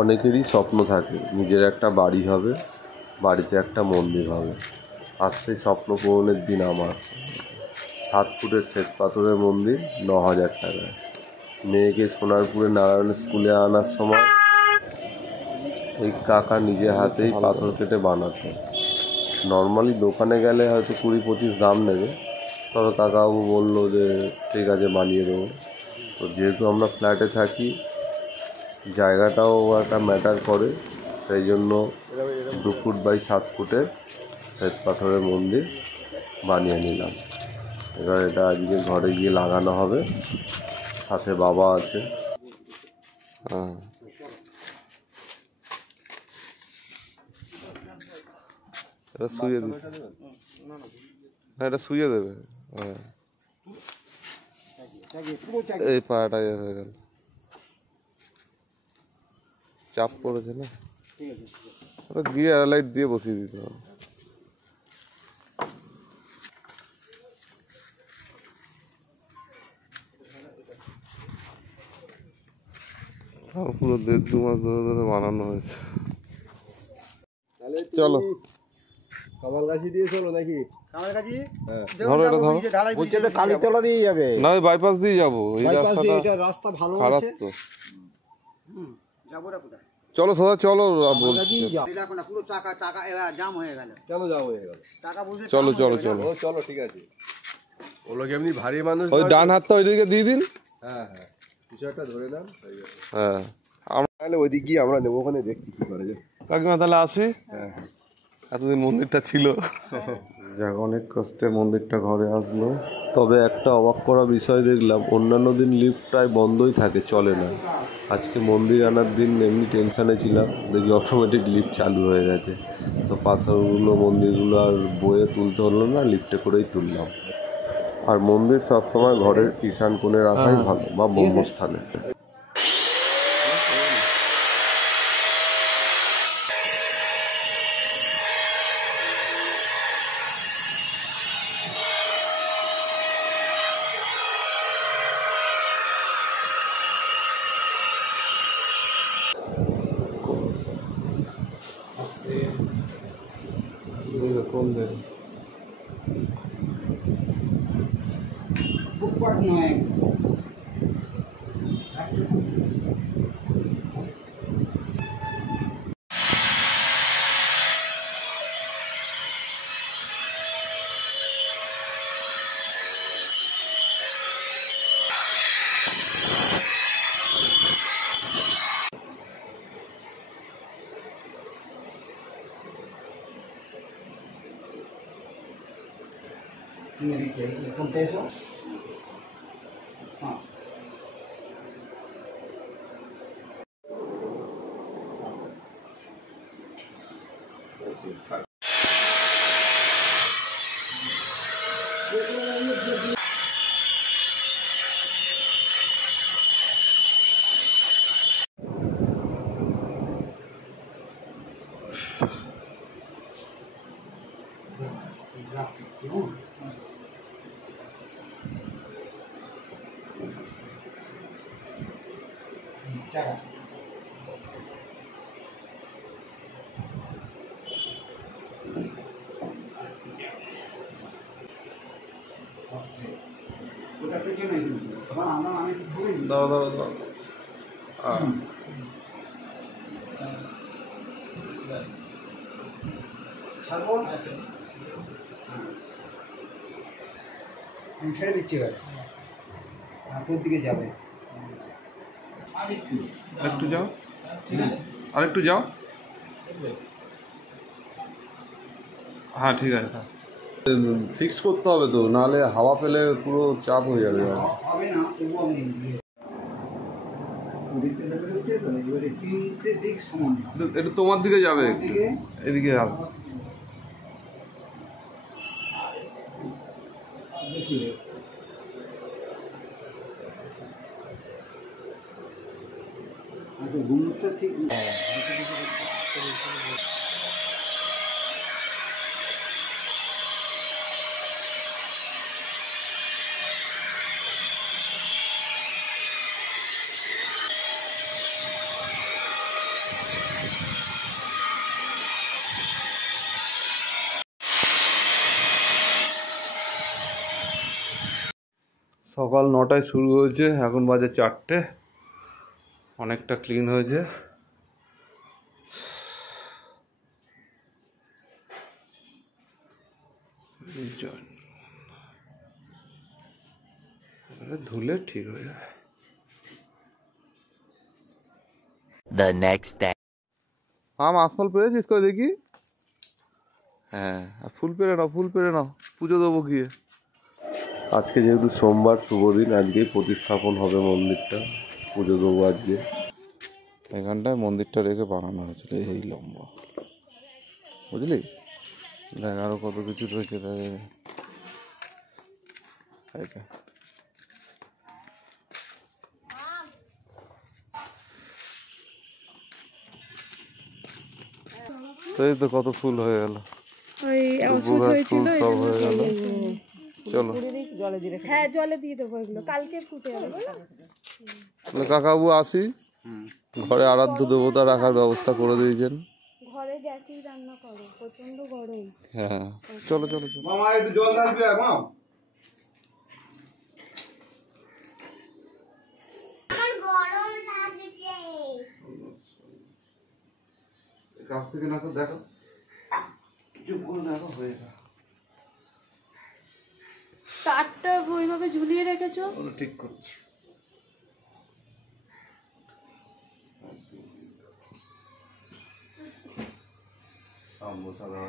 অনেকেরই স্বপ্ন থাকে নিজের একটা বাড়ি হবে, বাড়িতে একটা মন্দির হবে। আর সেই স্বপ্ন পূরণের দিন আমার। 7 ফুটের শ্বেত পাথরের মন্দির, 9,000 টাকায়। মেয়েকে সোনারপুরে নারায়ণ স্কুলে আনার সময় এই কাকা নিজে হাতেই পাথর কেটে বানাতো। নর্মালি দোকানে গেলে হয়তো 20-25 দাম নেবে, তবে কাকাবাবু বললো যে ঠিক আছে বানিয়ে দেবো। তো যেহেতু আমরা ফ্ল্যাটে থাকি, জায়গাটাও একটা ম্যাটার করে, সেই জন্য 2 ফুট বাই 7 ফুটের শ্বেত পাথরের মন্দির বানিয়ে নিলাম। এবার এটা আজকে ঘরে গিয়ে লাগানো হবে, সাথে বাবা আছে। এটা শুয়ে দেবে, এটা শুয়ে দেবে। হ্যাঁ, এই পাটা হয়ে গেল, চাপ পড়েছে না, ওটা দিয়ে লাইট দিয়ে বসিয়ে দিতে হবে। পুরো 1.5-2 মাস ধরে ধরে বানানো হয়েছে। চলো কামালগাছি দিয়ে চলো নাকি? কালীতলা দিয়ে যাবে না, ওই বাইপাস দিয়ে যাবো। এই রাস্তা ভালো খারাপ তো। চলো সোজা চলো, চলো চলো চলো চলো, ঠিক আছে। ওগুলো এমনি ভারী মানুষ, ওই ডান হাতটা ওইদিকে দিয়ে দিন। হ্যাঁ হ্যাঁ, কিছু একটা ধরে নাও। হ্যাঁ, আমরা তাহলে ওইদিক গিয়ে আমরা নেবো, ওখানে দেখছি কি করে। কাকিমা তাহলে আসি। হ্যাঁ, এতদিন মন্দিরটা ছিল। যাক, অনেক কষ্টে মন্দিরটা ঘরে আসলো। তবে একটা অবাক করা বিষয় দেখলাম, অন্যান্য দিন লিফট প্রায় বন্ধই থাকে, চলে না। আজকে মন্দির আনার দিন এমনি টেনশানে ছিলাম, দেখি অটোমেটিক লিফট চালু হয়ে গেছে। তো পাথরগুলো মন্দিরগুলো আর বয়ে তুলতে হলো না, লিফটে করেই তুললাম। আর মন্দির সবসময় ঘরের ঈশান কোণে রাখাই ভালো, বা ব্রহ্মস্থানে। কোন দেন দাও দাও দাও। ছেড়ে দিচ্ছি, তোর দিকে যাবে। একটু যাও, আরেকটু যাও। হ্যাঁ ঠিক আছে, ফিক্সড করতে হবে তো, নাহলে হাওয়া পেলে পুরো চাপ হয়ে যাবে। হবে না, তবু আমি একটু তোমার দিকে যাবে, এদিকে আস। আচ্ছা, গুণটা ঠিক। সকাল 9টায় শুরু হয়েছে, এখন বাজে 4টে। অনেকটা ক্লিন হয়েছে। ধুলে ঠিক হয়ে যায়। The next day. আশফল পেরেছিস কই দেখি? হ্যাঁ, ফুল পেরে নাও, পুজো দেবো গিয়ে। আজকে যেহেতু সোমবার, শুভ দিন, আজকেই প্রতিস্থাপন হবে মন্দিরটা, পুজো দেবো আজকে। এখানটায় মন্দিরটা রেখে বানানো হয়েছিল, এই লম্বা, বুঝলি? দেখ আরো কত কিছু রয়েছে। এই তো কত ফুল হয়ে গেল, ওই ওষুধ হয়েছিল সব হয়ে গেল। চলো হ্যাঁ জলে দিয়ে দেবো এগুলো, কালকে ফুটে যাবে। তাহলে কাকাবু আসি, ঘরে আরাধ্য দেবতা রাখার ব্যবস্থা করে দিয়েছেন। ঘরে গ্যাসেই রান্না করো, প্রচন্ড গরম। হ্যাঁ চলো চলো চলো। মামা একটু জল ঢালবে মাম। কাছ থেকে না দেখো, চুপ করে দেখো হয়ে গেল। তারটা ওইভাবে ঝুলিয়ে রেখেছো, ঠিক করছি। সামনে সাদা